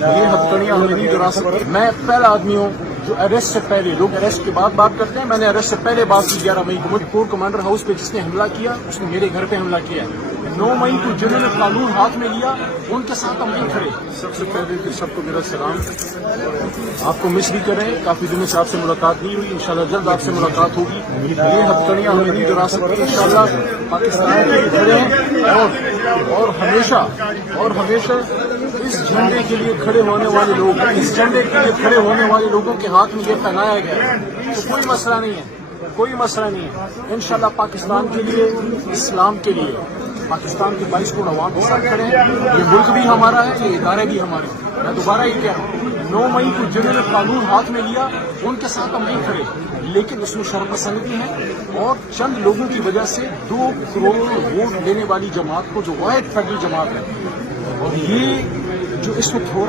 یہ ہتھکڑیاں ہمیں نہیں جڑا سکتی. میں پہلا آدمی ہوں جو اریسٹ سے پہلے، لوگ اریسٹ کے بعد بات کرتے ہیں، میں نے اریسٹ سے پہلے بات کی 11 مئی کو. کور کمانڈر ہاؤس پہ جس نے حملہ کیا اس نے میرے گھر پہ حملہ کیا. 9 مئی کو جنہوں نے قانون ہاتھ میں لیا ان کے ساتھ ہم نہیں کھڑے. سب سے پہلے تو سب کو میرا سلام. آپ کو مس بھی کریں، کافی دنوں سے آپ سے ملاقات نہیں ہوئی، انشاءاللہ جلد آپ سے ملاقات ہوگی. یہ ہتھکڑیاں ہمیں نہیں جڑا سکتی. انشاءاللہ پاکستان کے لیے کھڑے ہیں اور ہمیشہ اس جھنڈے کے لیے کھڑے ہونے والے لوگ، اس جھنڈے کے لیے کھڑے ہونے والے لوگوں کے ہاتھ میں یہ پہنایا گیا تو کوئی مسئلہ نہیں ہے، کوئی مسئلہ نہیں ہے. انشاءاللہ پاکستان کے لیے، اسلام کے لیے، پاکستان کے 22 کروڑ عوام کے ساتھ کھڑے ہیں. یہ ملک بھی ہمارا ہے، یہ ادارے بھی ہمارے ہیں. میں دوبارہ یہ کہہ رہا ہوں، 9 مئی کو جنہوں نے قانون ہاتھ میں لیا ان کے ساتھ ہم نہیں کھڑے، لیکن اس میں شرپسندی ہے اور چند لوگوں کی وجہ سے 2 کروڑ ووٹ لینے والی جماعت کو، جو واحد فیڈرل جماعت ہے، اور یہ جو اس وقت ہو رہا ہے